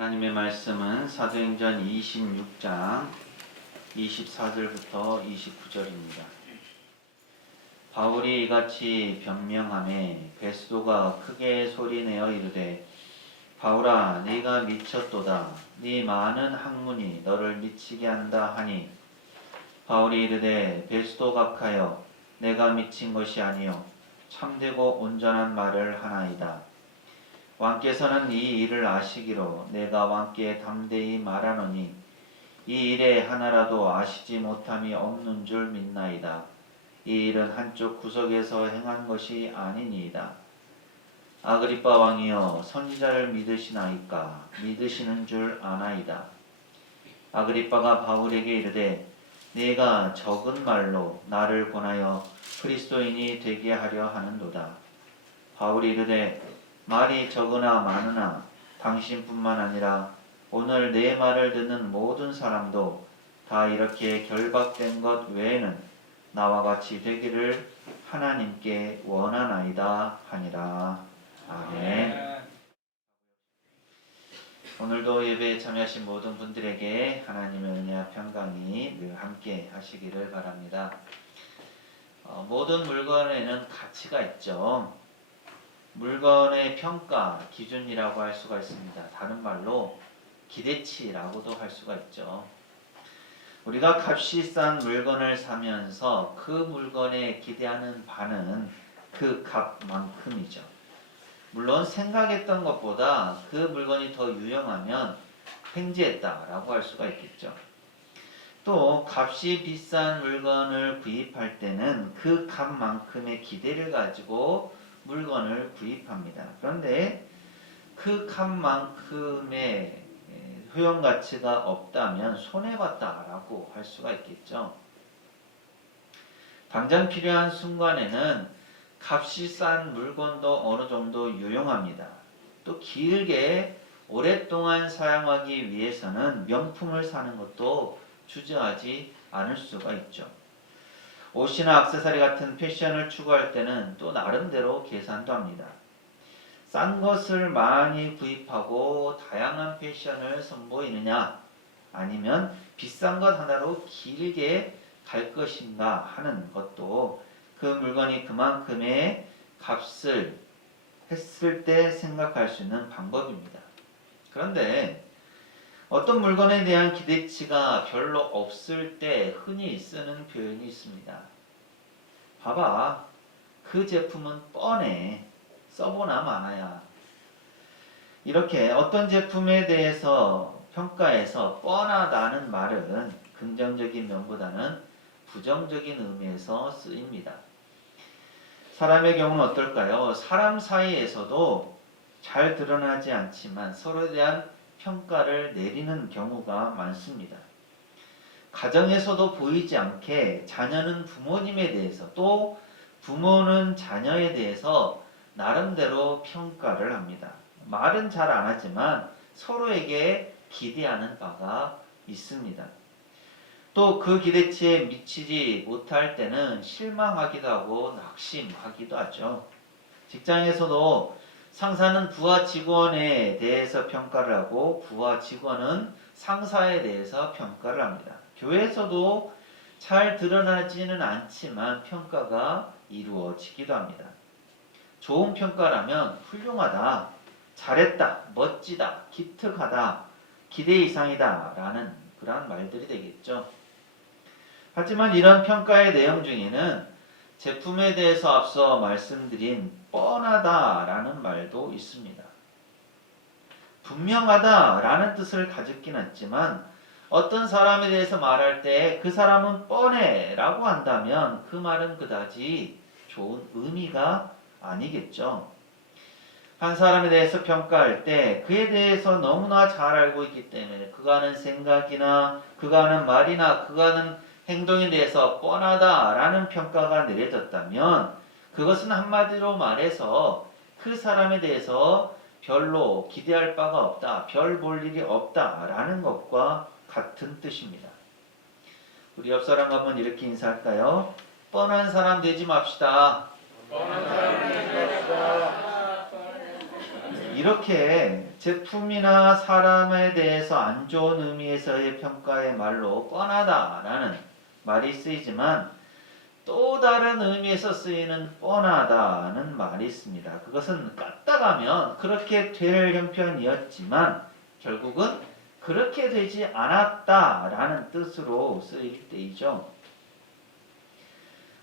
하나님의 말씀은 사도행전 26장 24절부터 29절입니다. 바울이 이같이 변명하매 베스도가 크게 소리내어 이르되 바울아 네가 미쳤도다. 네 많은 학문이 너를 미치게 한다 하니 바울이 이르되 베스도 각하여 내가 미친 것이 아니요 참되고 온전한 말을 하나이다. 왕께서는 이 일을 아시기로 내가 왕께 담대히 말하노니 이 일에 하나라도 아시지 못함이 없는 줄 믿나이다. 이 일은 한쪽 구석에서 행한 것이 아니니이다. 아그리빠 왕이여 선지자를 믿으시나이까? 믿으시는 줄 아나이다. 아그리빠가 바울에게 이르되 네가 적은 말로 나를 권하여 그리스도인이 되게 하려 하는도다. 바울이 이르되 말이 적으나 많으나 당신뿐만 아니라 오늘 내 말을 듣는 모든 사람도 다 이렇게 결박된 것 외에는 나와 같이 되기를 하나님께 원하나이다 하니라. 아멘. 오늘도 예배에 참여하신 모든 분들에게 하나님의 은혜와 평강이 늘 함께 하시기를 바랍니다. 모든 물건에는 가치가 있죠. 물건의 평가 기준이라고 할 수가 있습니다. 다른 말로 기대치라고도 할 수가 있죠. 우리가 값이 싼 물건을 사면서 그 물건에 기대하는 바는 그 값만큼이죠. 물론 생각했던 것보다 그 물건이 더 유용하면 횡재했다라고 할 수가 있겠죠. 또 값이 비싼 물건을 구입할 때는 그 값만큼의 기대를 가지고 물건을 구입합니다. 그런데 그 값만큼의 효용 가치가 없다면 손해봤다라고 할 수가 있겠죠. 당장 필요한 순간에는 값이 싼 물건도 어느 정도 유용합니다. 또 길게 오랫동안 사용하기 위해서는 명품을 사는 것도 주저하지 않을 수가 있죠. 옷이나 액세서리 같은 패션을 추구할 때는 또 나름대로 계산도 합니다. 싼 것을 많이 구입하고 다양한 패션을 선보이느냐 아니면 비싼 것 하나로 길게 갈 것인가 하는 것도 그 물건이 그만큼의 값을 했을 때 생각할 수 있는 방법입니다. 그런데 어떤 물건에 대한 기대치가 별로 없을 때 흔히 쓰는 표현이 있습니다. 봐봐, 그 제품은 뻔해. 써보나 마나야. 이렇게 어떤 제품에 대해서 평가해서 뻔하다는 말은 긍정적인 면보다는 부정적인 의미에서 쓰입니다. 사람의 경우는 어떨까요? 사람 사이에서도 잘 드러나지 않지만 서로에 대한 평가를 내리는 경우가 많습니다. 가정에서도 보이지 않게 자녀는 부모님에 대해서 또 부모는 자녀에 대해서 나름대로 평가를 합니다. 말은 잘 안 하지만 서로에게 기대하는 바가 있습니다. 또 그 기대치에 미치지 못할 때는 실망하기도 하고 낙심하기도 하죠. 직장에서도 상사는 부하 직원에 대해서 평가를 하고 부하 직원은 상사에 대해서 평가를 합니다. 교회에서도 잘 드러나지는 않지만 평가가 이루어지기도 합니다. 좋은 평가라면 훌륭하다, 잘했다, 멋지다, 기특하다, 기대 이상이다 라는 그러한 말들이 되겠죠. 하지만 이런 평가의 내용 중에는 제품에 대해서 앞서 말씀드린 뻔하다라는 말도 있습니다. 분명하다라는 뜻을 가졌긴 했지만 어떤 사람에 대해서 말할 때 그 사람은 뻔해라고 한다면 그 말은 그다지 좋은 의미가 아니겠죠. 한 사람에 대해서 평가할 때 그에 대해서 너무나 잘 알고 있기 때문에 그가 하는 생각이나 그가 하는 말이나 그가 하는 행동에 대해서 뻔하다라는 평가가 내려졌다면 그것은 한마디로 말해서 그 사람에 대해서 별로 기대할 바가 없다, 별 볼 일이 없다라는 것과 같은 뜻입니다. 우리 옆 사람과 한번 이렇게 인사할까요? 뻔한 사람 되지 맙시다. 이렇게 제품이나 사람에 대해서 안 좋은 의미에서의 평가의 말로 뻔하다라는 말이 쓰이지만 또 다른 의미에서 쓰이는 뻔하다는 말이 있습니다. 그것은 까딱하면 그렇게 될 형편이었지만 결국은 그렇게 되지 않았다라는 뜻으로 쓰일 때이죠.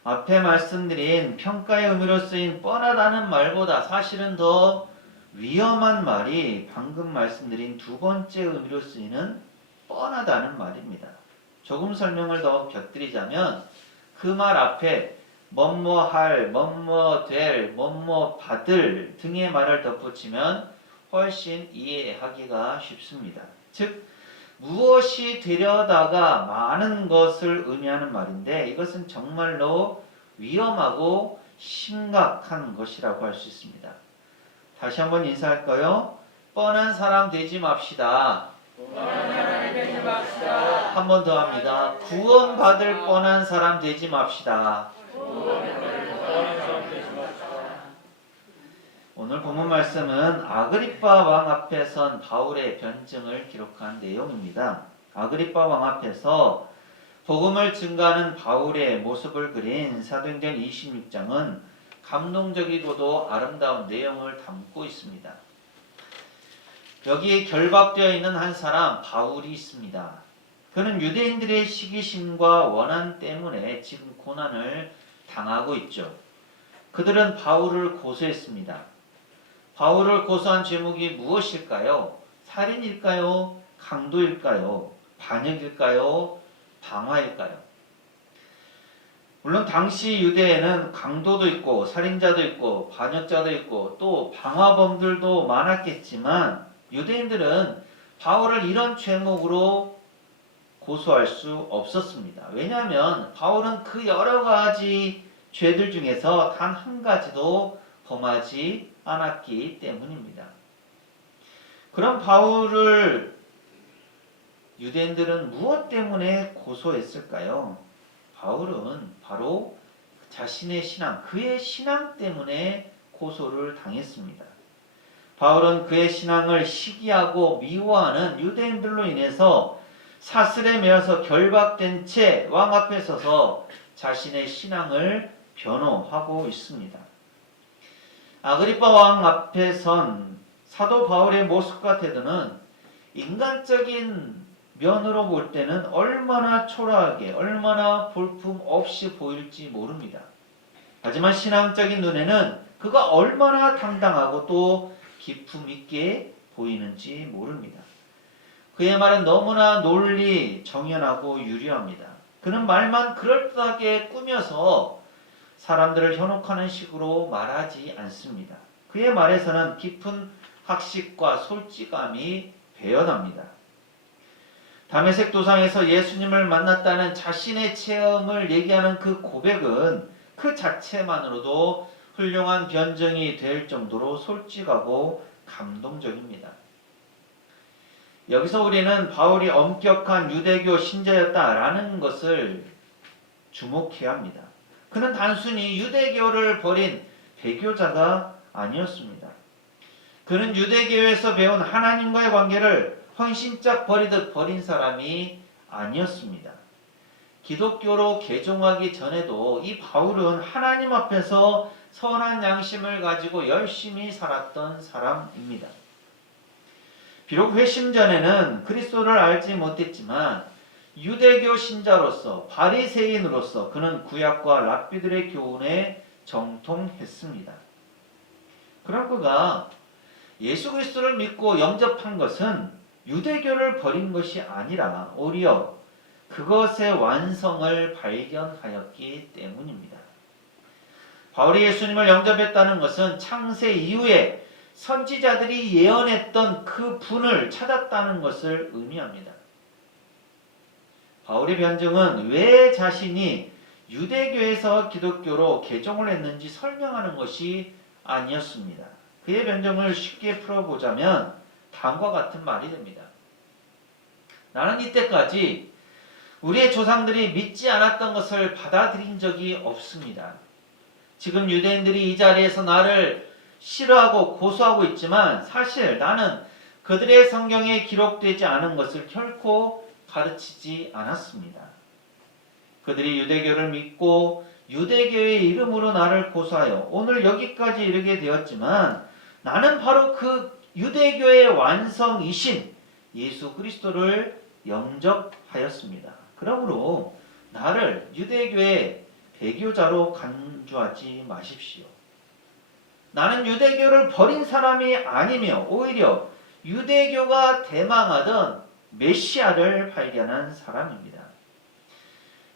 앞에 말씀드린 평가의 의미로 쓰인 뻔하다는 말보다 사실은 더 위험한 말이 방금 말씀드린 두 번째 의미로 쓰이는 뻔하다는 말입니다. 조금 설명을 더 곁들이자면 그 말 앞에 뭐뭐 할, 뭐뭐 될, 뭐뭐 받을 등의 말을 덧붙이면 훨씬 이해하기가 쉽습니다. 즉 무엇이 되려다가 많은 것을 의미하는 말인데 이것은 정말로 위험하고 심각한 것이라고 할 수 있습니다. 다시 한번 인사할까요? 뻔한 사람 되지 맙시다. 한 번 더 합니다. 구원받을 뻔한 사람 되지 맙시다. 오늘 본문 말씀은 아그리빠 왕 앞에 선 바울의 변증을 기록한 내용입니다. 아그리빠 왕 앞에서 복음을 증거하는 바울의 모습을 그린 사도행전 26장은 감동적이고도 아름다운 내용을 담고 있습니다. 여기에 결박되어 있는 한 사람 바울이 있습니다. 그는 유대인들의 시기심과 원한 때문에 지금 고난을 당하고 있죠. 그들은 바울을 고소했습니다. 바울을 고소한 죄목이 무엇일까요? 살인일까요? 강도일까요? 반역일까요? 방화일까요? 물론 당시 유대에는 강도도 있고 살인자도 있고 반역자도 있고 또 방화범들도 많았겠지만 유대인들은 바울을 이런 죄목으로 고소할 수 없었습니다. 왜냐하면 바울은 그 여러 가지 죄들 중에서 단 한 가지도 범하지 않았기 때문입니다. 그럼 바울을 유대인들은 무엇 때문에 고소했을까요? 바울은 바로 자신의 신앙, 그의 신앙 때문에 고소를 당했습니다. 바울은 그의 신앙을 시기하고 미워하는 유대인들로 인해서 사슬에 매어서 결박된 채 왕 앞에 서서 자신의 신앙을 변호하고 있습니다. 아그리빠 왕 앞에 선 사도 바울의 모습과 태도는 인간적인 면으로 볼 때는 얼마나 초라하게, 얼마나 볼품 없이 보일지 모릅니다. 하지만 신앙적인 눈에는 그가 얼마나 당당하고 또 기품 있게 보이는지 모릅니다. 그의 말은 너무나 논리 정연하고 유려합니다. 그는 말만 그럴듯하게 꾸며서 사람들을 현혹하는 식으로 말하지 않습니다. 그의 말에서는 깊은 학식과 솔직함이 배어납니다. 다메섹 도상에서 예수님을 만났다는 자신의 체험을 얘기하는 그 고백은 그 자체만으로도 훌륭한 변증이 될 정도로 솔직하고 감동적입니다. 여기서 우리는 바울이 엄격한 유대교 신자였다라는 것을 주목해야 합니다. 그는 단순히 유대교를 버린 배교자가 아니었습니다. 그는 유대교에서 배운 하나님과의 관계를 헌신짝 버리듯 버린 사람이 아니었습니다. 기독교로 개종하기 전에도 이 바울은 하나님 앞에서 선한 양심을 가지고 열심히 살았던 사람입니다. 비록 회심 전에는 그리스도를 알지 못했지만 유대교 신자로서 바리새인으로서 그는 구약과 랍비들의 교훈에 정통했습니다. 그런 그가 예수 그리스도를 믿고 영접한 것은 유대교를 버린 것이 아니라 오히려 그것의 완성을 발견하였기 때문입니다. 바울이 예수님을 영접했다는 것은 창세 이후에 선지자들이 예언했던 그 분을 찾았다는 것을 의미합니다. 바울의 변증은 왜 자신이 유대교에서 기독교로 개종을 했는지 설명하는 것이 아니었습니다. 그의 변증을 쉽게 풀어보자면 다음과 같은 말이 됩니다. 나는 이때까지 우리의 조상들이 믿지 않았던 것을 받아들인 적이 없습니다. 지금 유대인들이 이 자리에서 나를 싫어하고 고소하고 있지만 사실 나는 그들의 성경에 기록되지 않은 것을 결코 가르치지 않았습니다. 그들이 유대교를 믿고 유대교의 이름으로 나를 고소하여 오늘 여기까지 이르게 되었지만 나는 바로 그 유대교의 완성이신 예수 그리스도를 영접하였습니다. 그러므로 나를 유대교의 배교자로 간주하지 마십시오. 나는 유대교를 버린 사람이 아니며 오히려 유대교가 대망하던 메시아를 발견한 사람입니다.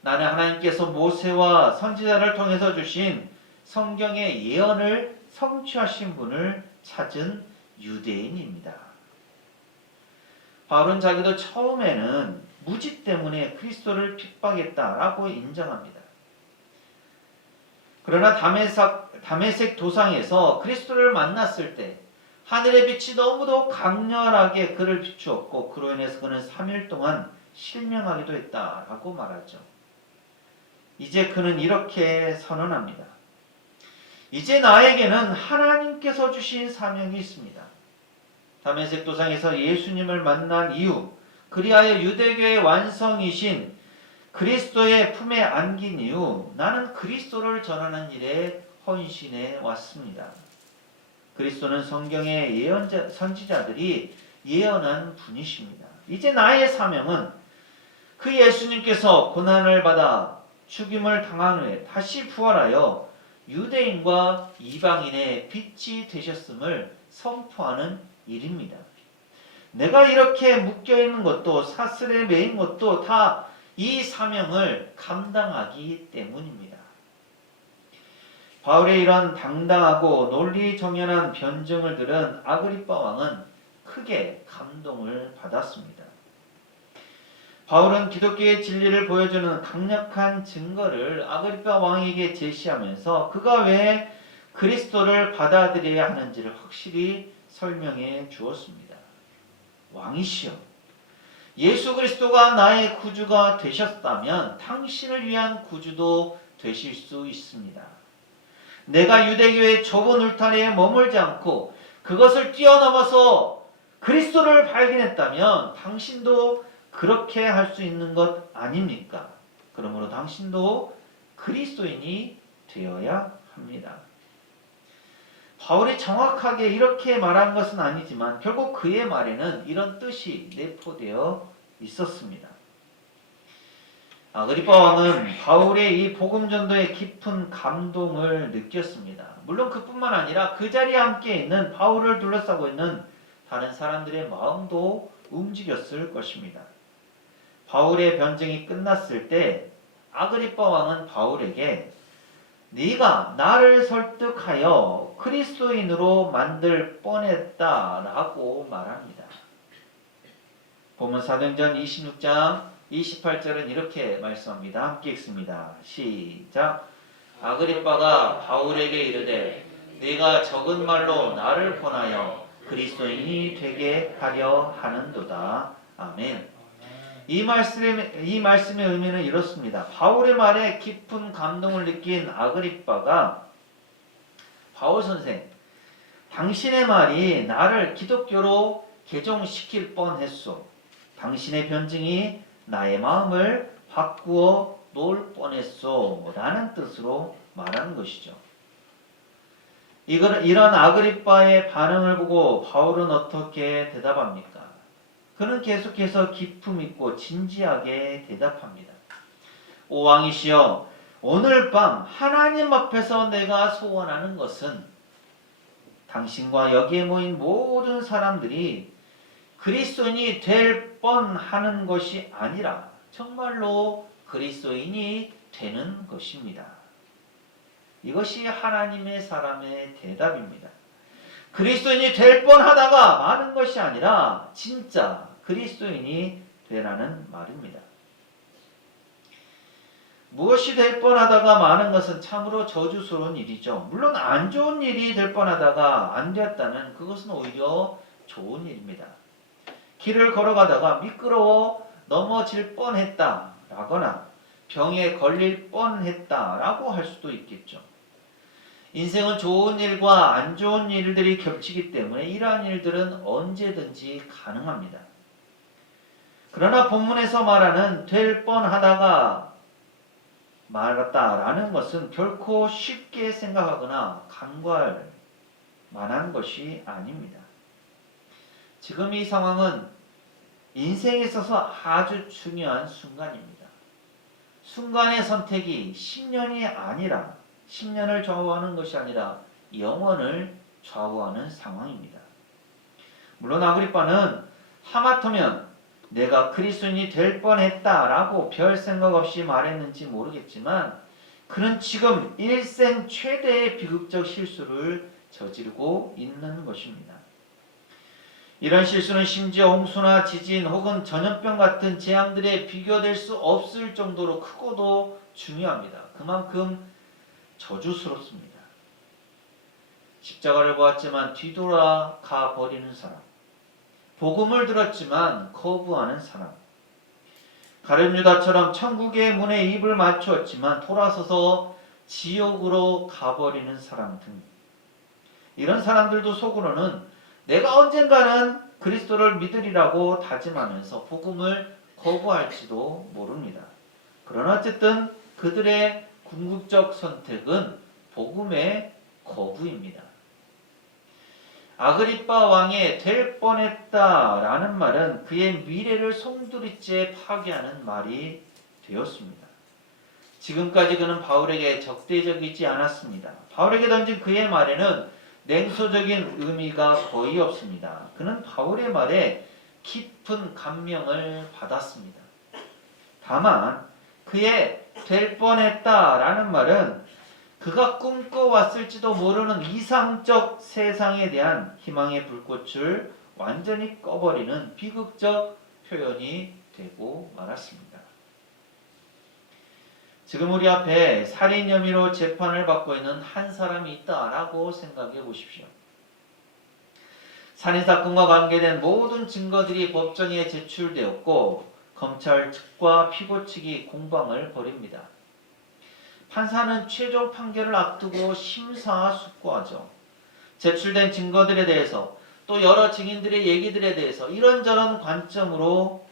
나는 하나님께서 모세와 선지자를 통해서 주신 성경의 예언을 성취하신 분을 찾은 유대인입니다. 바울은 자기도 처음에는 무지 때문에 그리스도를 핍박했다라고 인정합니다. 그러나 다메섹 도상에서 그리스도를 만났을 때 하늘의 빛이 너무도 강렬하게 그를 비추었고 그로 인해서 그는 3일 동안 실명하기도 했다라고 말하죠. 이제 그는 이렇게 선언합니다. 이제 나에게는 하나님께서 주신 사명이 있습니다. 다메섹 도상에서 예수님을 만난 이후 그리하여 유대교의 완성이신 그리스도의 품에 안긴 이후 나는 그리스도를 전하는 일에 헌신해 왔습니다. 그리스도는 성경의 선지자들이 예언한 분이십니다. 이제 나의 사명은 그 예수님께서 고난을 받아 죽임을 당한 후에 다시 부활하여 유대인과 이방인의 빛이 되셨음을 선포하는 일입니다. 내가 이렇게 묶여있는 것도 사슬에 매인 것도 다 이 사명을 감당하기 때문입니다. 바울의 이런 당당하고 논리 정연한 변증을 들은 아그리빠 왕은 크게 감동을 받았습니다. 바울은 기독교의 진리를 보여주는 강력한 증거를 아그리빠 왕에게 제시하면서 그가 왜 그리스도를 받아들여야 하는지를 확실히 설명해 주었습니다. 왕이시여, 예수 그리스도가 나의 구주가 되셨다면 당신을 위한 구주도 되실 수 있습니다. 내가 유대교의 좁은 울타리에 머물지 않고 그것을 뛰어넘어서 그리스도를 발견했다면 당신도 그렇게 할 수 있는 것 아닙니까? 그러므로 당신도 그리스도인이 되어야 합니다. 바울이 정확하게 이렇게 말한 것은 아니지만 결국 그의 말에는 이런 뜻이 내포되어 있었습니다. 아그리빠 왕은 바울의 이 복음 전도에 깊은 감동을 느꼈습니다. 물론 그뿐만 아니라 그 자리에 함께 있는 바울을 둘러싸고 있는 다른 사람들의 마음도 움직였을 것입니다. 바울의 변증이 끝났을 때 아그리빠 왕은 바울에게 네가 나를 설득하여 그리스도인으로 만들 뻔했다라고 말합니다. 본문 사도행전 26장 28절은 이렇게 말씀합니다. 함께 읽습니다. 시작. 아그리빠가 바울에게 이르되 네가 적은 말로 나를 권하여 그리스도인이 되게 하려 하는도다. 아멘. 이 말씀의 의미는 이렇습니다. 바울의 말에 깊은 감동을 느낀 아그리빠가 바울 선생, 당신의 말이 나를 기독교로 개종시킬 뻔했소. 당신의 변증이 나의 마음을 바꾸어 놓을 뻔했소. 라는 뜻으로 말하는 것이죠. 이런 아그리빠의 반응을 보고 바울은 어떻게 대답합니까? 그는 계속해서 기품 있고 진지하게 대답합니다. 오 왕이시여, 오늘 밤 하나님 앞에서 내가 소원하는 것은 당신과 여기에 모인 모든 사람들이 그리스도인이 될 뻔하는 것이 아니라 정말로 그리스도인이 되는 것입니다. 이것이 하나님의 사람의 대답입니다. 그리스도인이 될 뻔하다가 마는 것이 아니라 진짜 그리스도인이 되라는 말입니다. 무엇이 될 뻔하다가 마는 것은 참으로 저주스러운 일이죠. 물론 안 좋은 일이 될 뻔하다가 안 되었다면 그것은 오히려 좋은 일입니다. 길을 걸어가다가 미끄러워 넘어질 뻔했다라거나 병에 걸릴 뻔했다라고 할 수도 있겠죠. 인생은 좋은 일과 안 좋은 일들이 겹치기 때문에 이러한 일들은 언제든지 가능합니다. 그러나 본문에서 말하는 될 뻔하다가 말았다라는 것은 결코 쉽게 생각하거나 간과할 만한 것이 아닙니다. 지금 이 상황은 인생에 있어서 아주 중요한 순간입니다. 순간의 선택이 10년이 아니라 10년을 좌우하는 것이 아니라 영원을 좌우하는 상황입니다. 물론 아그리빠는 하마터면 내가 그리스도인이 될 뻔했다라고 별 생각 없이 말했는지 모르겠지만 그는 지금 일생 최대의 비극적 실수를 저지르고 있는 것입니다. 이런 실수는 심지어 홍수나 지진 혹은 전염병 같은 재앙들에 비교될 수 없을 정도로 크고도 중요합니다. 그만큼 저주스럽습니다. 십자가를 보았지만 뒤돌아가 버리는 사람, 복음을 들었지만 거부하는 사람, 가룟 유다처럼 천국의 문에 입을 맞추었지만 돌아서서 지옥으로 가버리는 사람 등 이런 사람들도 속으로는 내가 언젠가는 그리스도를 믿으리라고 다짐하면서 복음을 거부할지도 모릅니다. 그러나 어쨌든 그들의 궁극적 선택은 복음의 거부입니다. 아그리빠 왕의 될 뻔했다라는 말은 그의 미래를 송두리째 파괴하는 말이 되었습니다. 지금까지 그는 바울에게 적대적이지 않았습니다. 바울에게 던진 그의 말에는 냉소적인 의미가 거의 없습니다. 그는 바울의 말에 깊은 감명을 받았습니다. 다만 그의 될 뻔했다라는 말은 그가 꿈꿔왔을지도 모르는 이상적 세상에 대한 희망의 불꽃을 완전히 꺼버리는 비극적 표현이 되고 말았습니다. 지금 우리 앞에 살인 혐의로 재판을 받고 있는 한 사람이 있다라고 생각해 보십시오. 살인사건과 관계된 모든 증거들이 법정에 제출되었고 검찰 측과 피고 측이 공방을 벌입니다. 판사는 최종 판결을 앞두고 심사숙고하죠. 제출된 증거들에 대해서 또 여러 증인들의 얘기들에 대해서 이런저런 관점으로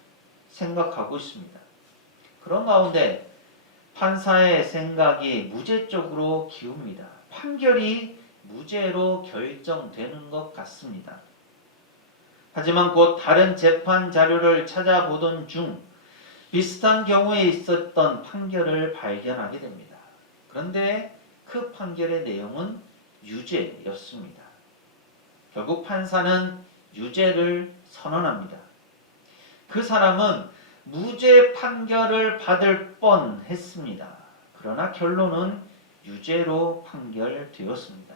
생각하고 있습니다. 그런 가운데 판사의 생각이 무죄 쪽으로 기웁니다. 판결이 무죄로 결정되는 것 같습니다. 하지만 곧 다른 재판 자료를 찾아보던 중 비슷한 경우에 있었던 판결을 발견하게 됩니다. 그런데 그 판결의 내용은 유죄였습니다. 결국 판사는 유죄를 선언합니다. 그 사람은 무죄 판결을 받을 뻔했습니다. 그러나 결론은 유죄로 판결되었습니다.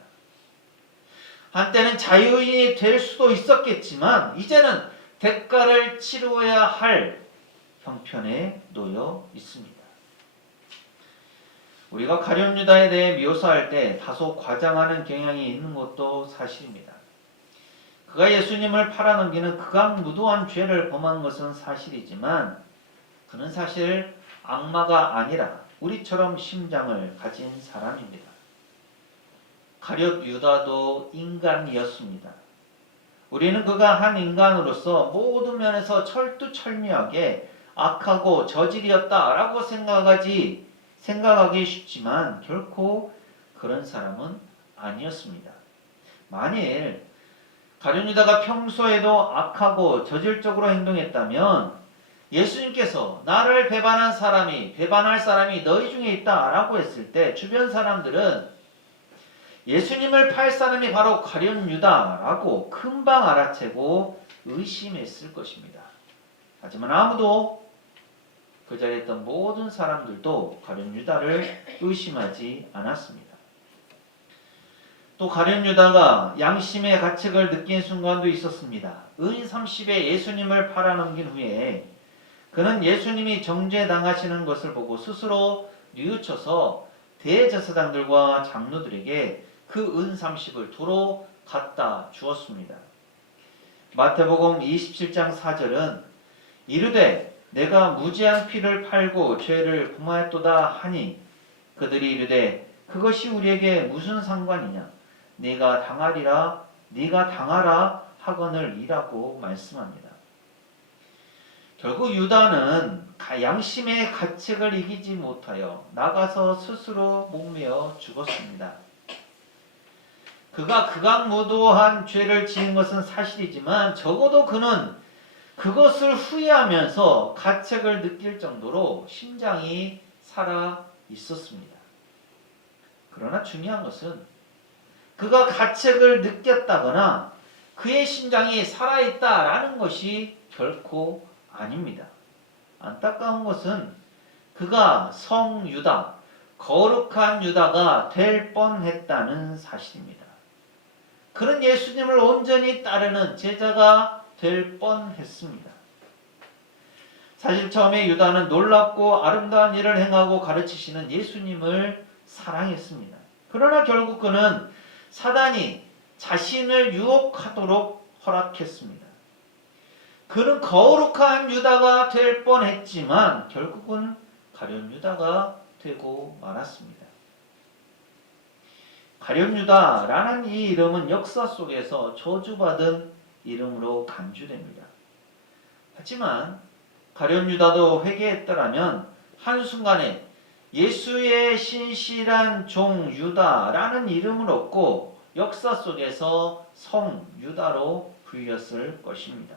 한때는 자유인이 될 수도 있었겠지만 이제는 대가를 치루어야 할 형편에 놓여 있습니다. 우리가 가룟 유다에 대해 묘사할 때 다소 과장하는 경향이 있는 것도 사실입니다. 그가 예수님을 팔아넘기는 극악무도한 죄를 범한 것은 사실이지만 그는 사실 악마가 아니라 우리처럼 심장을 가진 사람입니다. 가룟 유다도 인간이었습니다. 우리는 그가 한 인간으로서 모든 면에서 철두철미하게 악하고 저질이었다라고 생각하기 쉽지만 결코 그런 사람은 아니었습니다. 만일 가룟 유다가 평소에도 악하고 저질적으로 행동했다면 예수님께서 나를 배반할 사람이 너희 중에 있다라고 했을 때 주변 사람들은 예수님을 팔 사람이 바로 가룟 유다라고 금방 알아채고 의심했을 것입니다. 하지만 아무도 그 자리에 있던 모든 사람들도 가룟 유다를 의심하지 않았습니다. 또 가룟 유다가 양심의 가책을 느낀 순간도 있었습니다. 은 30에 예수님을 팔아넘긴 후에 그는 예수님이 정죄당하시는 것을 보고 스스로 뉘우쳐서 대제사장들과 장로들에게 그 은 30을 도로 갖다 주었습니다. 마태복음 27장 4절은 이르되 내가 무지한 피를 팔고 죄를 범하였도다 하니 그들이 이르되 그것이 우리에게 무슨 상관이냐? 네가 당하리라, 네가 당하라 하거늘이라고 말씀합니다. 결국 유다는 양심의 가책을 이기지 못하여 나가서 스스로 목매어 죽었습니다. 그가 극악무도한 죄를 지은 것은 사실이지만 적어도 그는 그것을 후회하면서 가책을 느낄 정도로 심장이 살아 있었습니다. 그러나 중요한 것은 그가 가책을 느꼈다거나 그의 심장이 살아있다라는 것이 결코 아닙니다. 안타까운 것은 그가 성유다, 거룩한 유다가 될 뻔했다는 사실입니다. 그는 예수님을 온전히 따르는 제자가 될 뻔했습니다. 사실 처음에 유다는 놀랍고 아름다운 일을 행하고 가르치시는 예수님을 사랑했습니다. 그러나 결국 그는 사단이 자신을 유혹하도록 허락했습니다. 그는 거룩한 유다가 될 뻔했지만 결국은 가룟 유다가 되고 말았습니다. 가룟 유다라는 이 이름은 역사 속에서 저주받은 이름으로 간주됩니다. 하지만 가룟 유다도 회개했더라면 한순간에 예수의 신실한 종 유다라는 이름을 얻고 역사 속에서 성 유다로 불렸을 것입니다.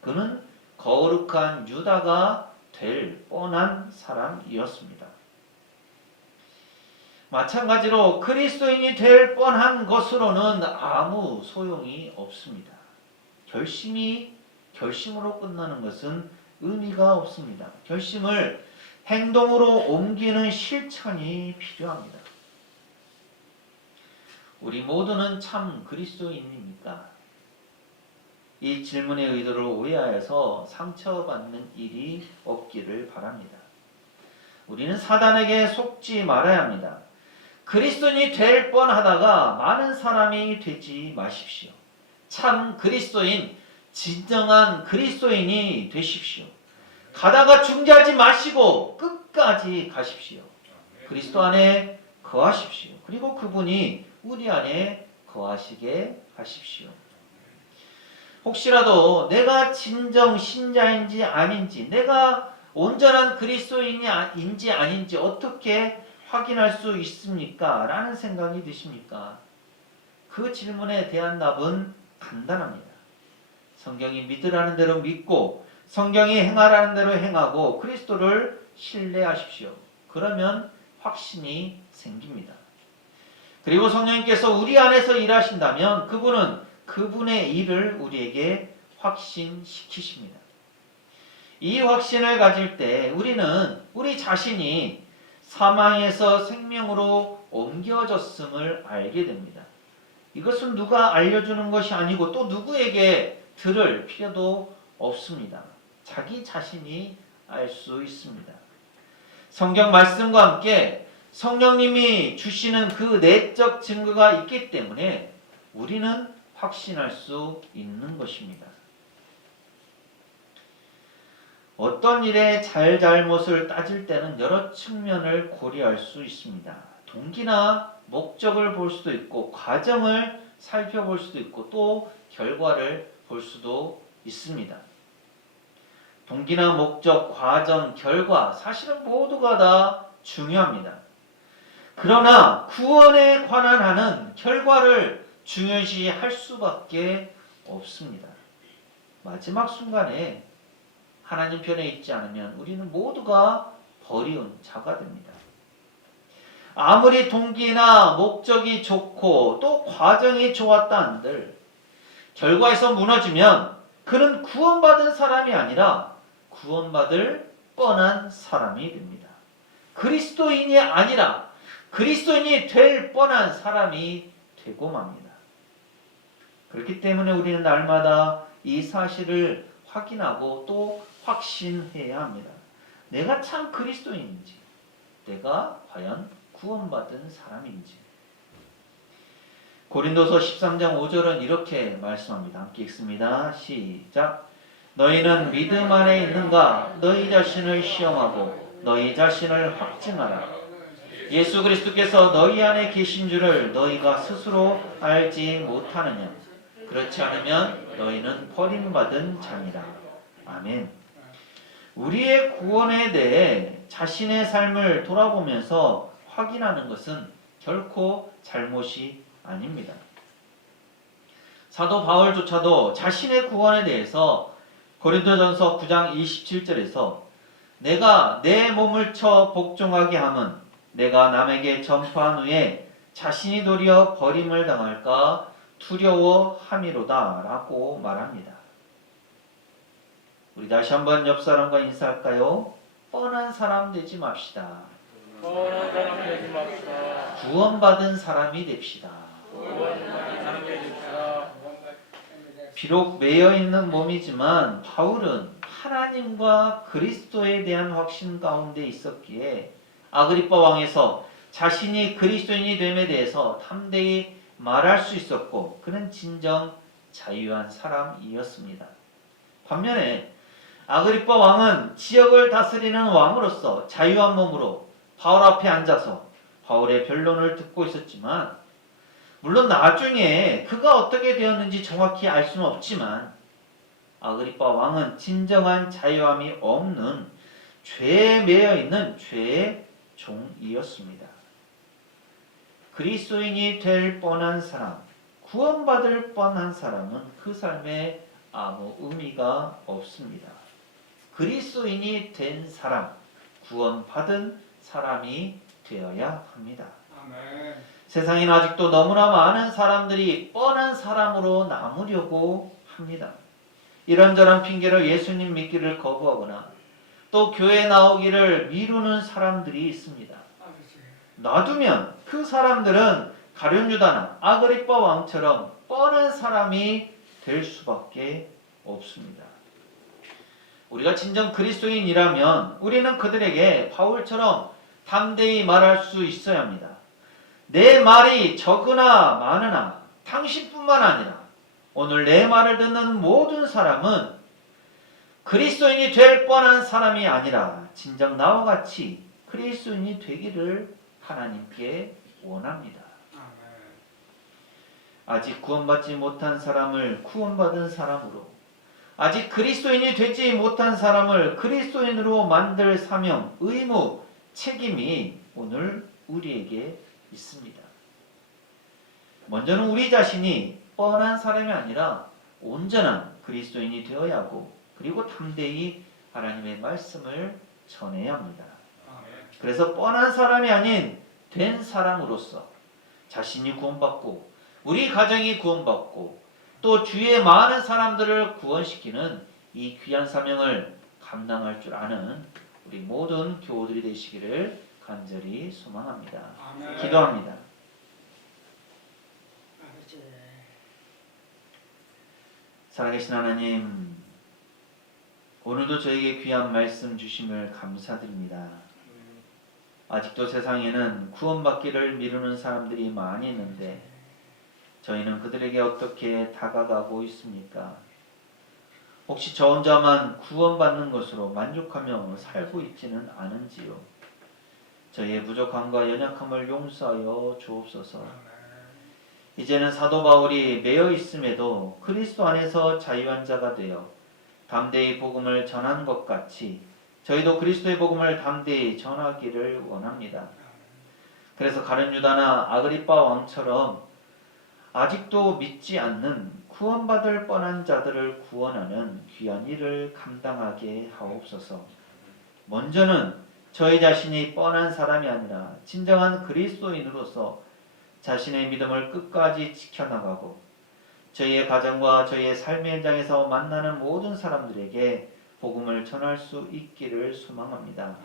그는 거룩한 유다가 될 뻔한 사람이었습니다. 마찬가지로 그리스도인이 될 뻔한 것으로는 아무 소용이 없습니다. 결심으로 끝나는 것은 의미가 없습니다. 결심을 행동으로 옮기는 실천이 필요합니다. 우리 모두는 참 그리스도인입니까? 이 질문의 의도를 오해하여서 상처받는 일이 없기를 바랍니다. 우리는 사단에게 속지 말아야 합니다. 그리스도인이 될 뻔하다가 많은 사람이 되지 마십시오. 참 그리스도인, 진정한 그리스도인이 되십시오. 가다가 중지하지 마시고 끝까지 가십시오. 그리스도 안에 거하십시오. 그리고 그분이 우리 안에 거하시게 하십시오. 혹시라도 내가 진정 신자인지 아닌지, 내가 온전한 그리스도인인지 아닌지 어떻게 확인할 수 있습니까? 라는 생각이 드십니까? 그 질문에 대한 답은 간단합니다. 성경이 믿으라는 대로 믿고 성경이 행하라는 대로 행하고 그리스도를 신뢰하십시오. 그러면 확신이 생깁니다. 그리고 성령님께서 우리 안에서 일하신다면 그분은 그분의 일을 우리에게 확신시키십니다. 이 확신을 가질 때 우리는 우리 자신이 사망에서 생명으로 옮겨졌음을 알게 됩니다. 이것은 누가 알려주는 것이 아니고 또 누구에게 들을 필요도 없습니다. 자기 자신이 알 수 있습니다. 성경 말씀과 함께 성령님이 주시는 그 내적 증거가 있기 때문에 우리는 확신할 수 있는 것입니다. 어떤 일의 잘잘못을 따질 때는 여러 측면을 고려할 수 있습니다. 동기나 목적을 볼 수도 있고 과정을 살펴볼 수도 있고 또 결과를 볼 수도 있습니다. 동기나 목적, 과정, 결과 사실은 모두가 다 중요합니다. 그러나 구원에 관한 하는 결과를 중요시할 수밖에 없습니다. 마지막 순간에 하나님 편에 있지 않으면 우리는 모두가 버리운 자가 됩니다. 아무리 동기나 목적이 좋고 또 과정이 좋았다 한들 결과에서 무너지면 그는 구원받은 사람이 아니라 구원받을 뻔한 사람이 됩니다. 그리스도인이 아니라 그리스도인이 될 뻔한 사람이 되고 맙니다. 그렇기 때문에 우리는 날마다 이 사실을 확인하고 또 확신해야 합니다. 내가 참 그리스도인인지, 내가 과연 구원받은 사람인지. 고린도서 13장 5절은 이렇게 말씀합니다. 함께 읽습니다. 시작. 너희는 믿음 안에 있는가? 너희 자신을 시험하고 너희 자신을 확증하라. 예수 그리스도께서 너희 안에 계신 줄을 너희가 스스로 알지 못하느냐. 그렇지 않으면 너희는 버림받은 자니라. 아멘. 우리의 구원에 대해 자신의 삶을 돌아보면서 확인하는 것은 결코 잘못이 아닙니다. 사도 바울조차도 자신의 구원에 대해서 고린도전서 9장 27절에서 내가 내 몸을 쳐 복종하게 함은 내가 남에게 전파한 후에 자신이 도리어 버림을 당할까 두려워함이로다 라고 말합니다. 우리 다시 한번 옆 사람과 인사할까요? 뻔한 사람 되지 맙시다. 뻔한 사람 되지 맙시다. 구원받은 사람이 됩시다. 구원받은 사람이 됩시다. 비록 매여 있는 몸이지만 바울은 하나님과 그리스도에 대한 확신 가운데 있었기에 아그리빠 왕에서 자신이 그리스도인이 됨에 대해서 담대히 말할 수 있었고 그는 진정 자유한 사람이었습니다. 반면에 아그리빠 왕은 지역을 다스리는 왕으로서 자유한 몸으로 바울 앞에 앉아서 바울의 변론을 듣고 있었지만 물론 나중에 그가 어떻게 되었는지 정확히 알 수는 없지만 아그리빠 왕은 진정한 자유함이 없는 죄에 매여 있는 죄의 종이었습니다. 그리스도인이 될 뻔한 사람, 구원받을 뻔한 사람은 그 삶에 아무 의미가 없습니다. 그리스도인이 된 사람, 구원받은 사람이 되어야 합니다. 아멘. 세상에는 아직도 너무나 많은 사람들이 뻔한 사람으로 남으려고 합니다. 이런저런 핑계로 예수님 믿기를 거부하거나 또 교회 나오기를 미루는 사람들이 있습니다. 놔두면 그 사람들은 가룟 유다나 아그리빠 왕처럼 뻔한 사람이 될 수밖에 없습니다. 우리가 진정 그리스도인이라면 우리는 그들에게 바울처럼 담대히 말할 수 있어야 합니다. 내 말이 적으나 많으나 당신뿐만 아니라 오늘 내 말을 듣는 모든 사람은 그리스도인이 될 뻔한 사람이 아니라 진정 나와 같이 그리스도인이 되기를 하나님께 원합니다. 아직 구원받지 못한 사람을 구원받은 사람으로, 아직 그리스도인이 되지 못한 사람을 그리스도인으로 만들 사명, 의무, 책임이 오늘 우리에게 있습니다. 먼저는 우리 자신이 뻔한 사람이 아니라 온전한 그리스도인이 되어야 하고 그리고 담대히 하나님의 말씀을 전해야 합니다. 그래서 뻔한 사람이 아닌 된 사람으로서 자신이 구원받고 우리 가정이 구원받고 또 주위의 많은 사람들을 구원시키는 이 귀한 사명을 감당할 줄 아는 우리 모든 교우들이 되시기를 간절히 소망합니다. 아멘. 기도합니다. 살아계신 하나님, 오늘도 저에게 귀한 말씀 주심을 감사드립니다. 아직도 세상에는 구원받기를 미루는 사람들이 많이 있는데 저희는 그들에게 어떻게 다가가고 있습니까? 혹시 저 혼자만 구원받는 것으로 만족하며 살고 있지는 않은지요? 저희의 부족함과 연약함을 용서하여 주옵소서. 이제는 사도 바울이 매여 있음에도 그리스도 안에서 자유한 자가 되어 담대히 복음을 전한 것 같이 저희도 그리스도의 복음을 담대히 전하기를 원합니다. 그래서 가룟 유다나 아그리빠 왕처럼 아직도 믿지 않는 구원받을 뻔한 자들을 구원하는 귀한 일을 감당하게 하옵소서. 먼저는 저희 자신이 뻔한 사람이 아니라 진정한 그리스도인으로서 자신의 믿음을 끝까지 지켜나가고 저희의 가정과 저희의 삶의 현장에서 만나는 모든 사람들에게 복음을 전할 수 있기를 소망합니다.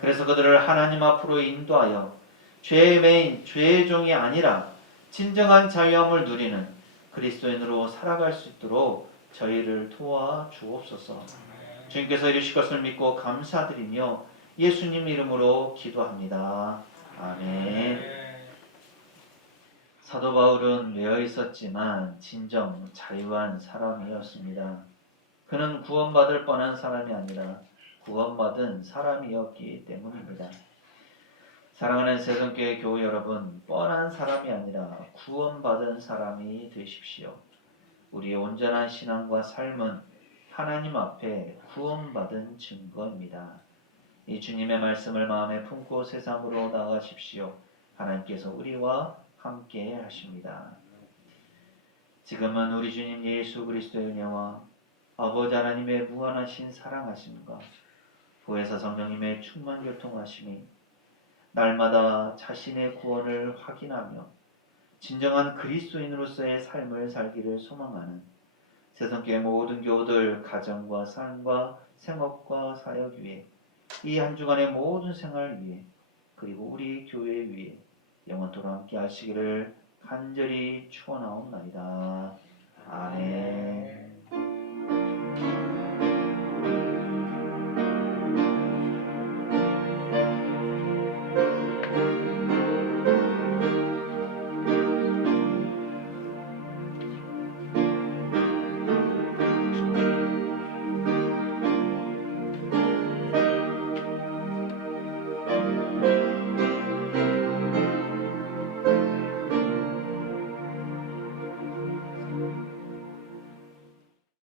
그래서 그들을 하나님 앞으로 인도하여 죄의 매인, 죄의 종이 아니라 진정한 자유함을 누리는 그리스도인으로 살아갈 수 있도록 저희를 도와 주옵소서. 주님께서 이루실 것을 믿고 감사드리며 예수님 이름으로 기도합니다. 아멘. 사도 바울은 매여 있었지만 진정 자유한 사람이었습니다. 그는 구원받을 뻔한 사람이 아니라 구원받은 사람이었기 때문입니다. 사랑하는 새송교회 교우 여러분, 뻔한 사람이 아니라 구원받은 사람이 되십시오. 우리의 온전한 신앙과 삶은 하나님 앞에 구원받은 증거입니다. 이 주님의 말씀을 마음에 품고 세상으로 나가십시오. 하나님께서 우리와 함께 하십니다. 지금은 우리 주님 예수 그리스도의 은혜와 아버지 하나님의 무한하신 사랑하심과 보혜사 성령님의 충만 교통하심이 날마다 자신의 구원을 확인하며 진정한 그리스도인으로서의 삶을 살기를 소망하는 새송교회 모든 교우들 가정과 삶과 생업과 사역 위에 이 한 주간의 모든 생활 위에 그리고 우리 교회 위에 영원토록 함께 하시기를 간절히 축원하옵나이다.